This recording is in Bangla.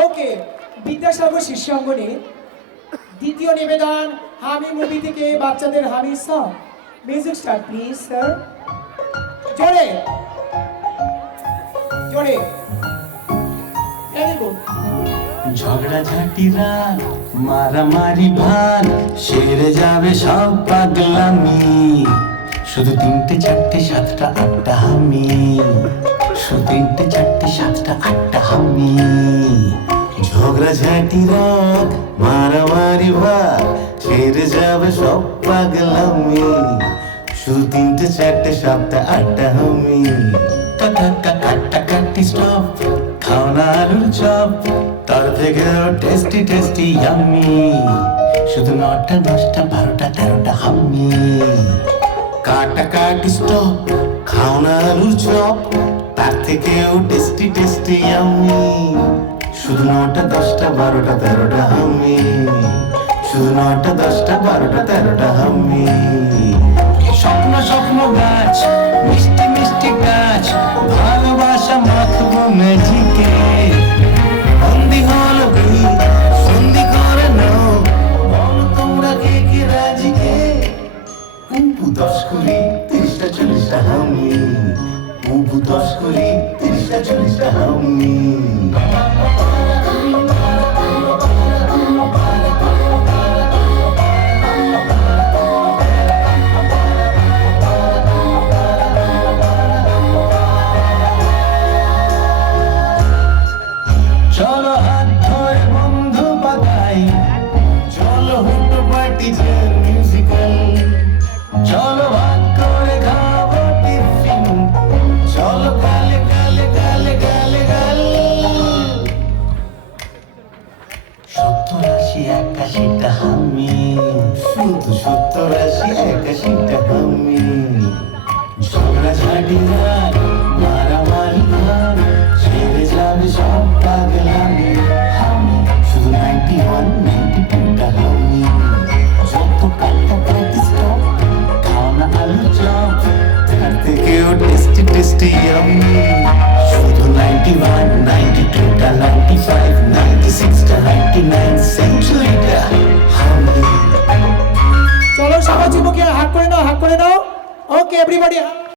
ওকে, বিদ্যাসাগর শিষ্যাঙ্গনে দ্বিতীয় নিবেদন হামি মুভি থেকে বাচ্চাদের হামি song. Music start please sir. জোরে জোরে, ভেরি গুড। ঝগড়া ঝাঁটিরা মারামারি ভাগ সেরে যাবে সব পাগলামি, শুধু 3টে 4টে 7টা 8টা হামি, শুধু 3টে 4টে 7টা 8টা হামি। ঝগড়া ঝাঁটিরা মারামারি ভাগ সেরে যাবে সব পাগলামি, শুধু 3টে 4টে 7টা 8টা হামি। কাটাকাটি স্টপ, খাও না আলুর চপ, তার থেকেও টেস্টি টেস্টি ইয়াম্মি, শুধু 9টা 10টা 12টা 13টা হাম্মি। কাটাকাটি স্টপ, খাও না আলুর চপ, তার থেকেও টেস্টি টেস্টি ইয়াম্মি, শুধু 9টা 10টা 12টা 13টা হাম্মি, শুধু 9টা 10টা 12টা 13টা হাম্মি। স্বপ্ন স্বপ্ন গাছ, মিষ্টি মিষ্টি গাছ, ভালোবাসা মাখবো ম্যাজিকে, বন্দি হলো ভিড় সন্ধি করে নাও, বলো তোমরা কে কে রাজি কে। 10 কুড়ি 30টা 40টা হামি, 10 কুড়ি 30টা 40টা হামি। চলো হাত ধরে বন্ধু পাতাই, চলো হুটো পার্টি যে মিউজিক্যাল, চলো ভাগ করে খাবো টিফিন, চলো গালে গালে গালে গালে গাল। 70 80 81টা হামি, শুধু 70 80 81টা হামি। ঝগড়া ঝাঁটিরা